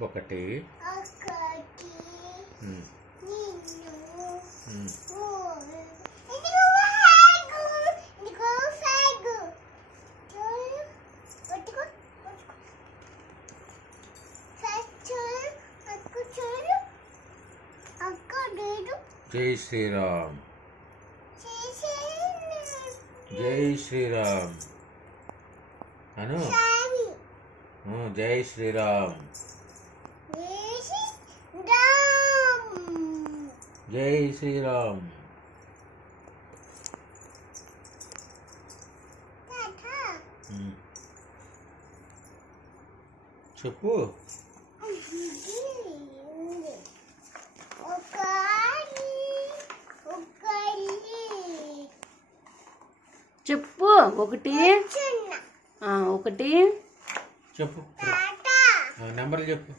ఒకటి జై శ్రీరామ్ జై శ్రీరామ్ అను జై శ్రీరామ్ జై శ్రీరామ్ చెప్పు చెప్పు ఒకటి ఒకటి చెప్పు నెంబర్లు చెప్పు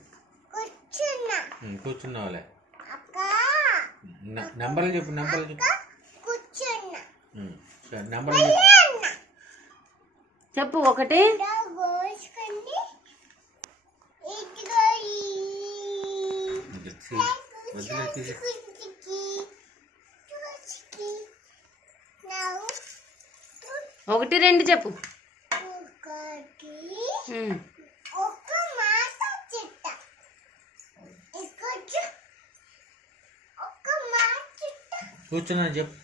కూర్చున్నావులే నెంబర్లు చెప్పు నెంబర్లు చెప్పు ఒకటి ఒకటి రెండు చెప్పు కూర్చున్నా చెప్పు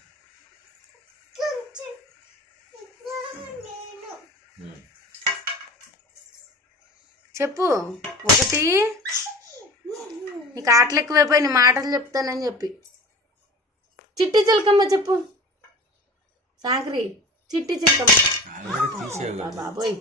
చెప్పు ఒకటి నీకు ఆటలు ఎక్కువైపోయి నీ మాటలు చెప్తానని చెప్పి చిట్టి చిలకమ్మ చెప్పు సాంక్రి చిట్టి చిలకమ్మ తీసేయగలరు బాబోయ్